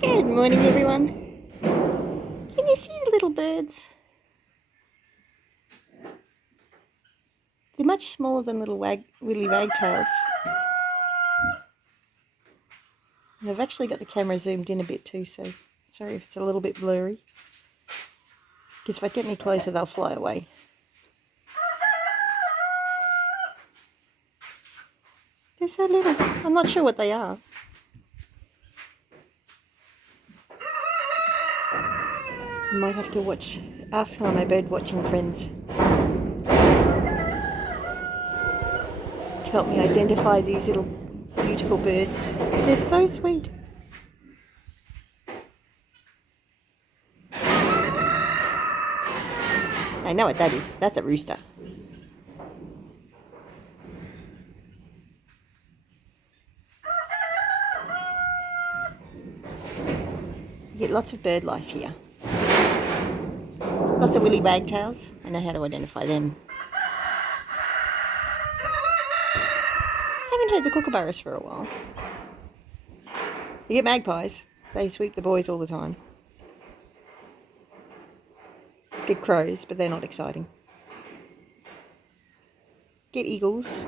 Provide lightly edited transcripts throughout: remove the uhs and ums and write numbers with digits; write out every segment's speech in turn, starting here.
Good morning, everyone. Can you see the little birds? They're much smaller than little willy wagtails. And I've actually got the camera zoomed in a bit too, so sorry if it's a little bit blurry. Because if I get any closer, they'll fly away. They're so little. I'm not sure what they are. I might have to ask some of my bird watching friends to help me identify these little beautiful birds. They're so sweet. I know what that is. That's a rooster. You get lots of bird life here. Lots of willy wagtails. I know how to identify them. I haven't heard the kookaburras for a while. You get magpies. They sweep the boys all the time. Get crows, but they're not exciting. Get eagles.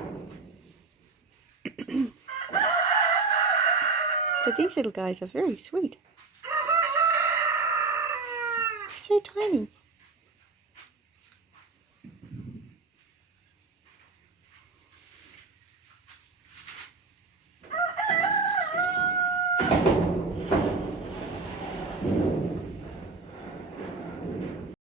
But these little guys are very sweet. They're so tiny.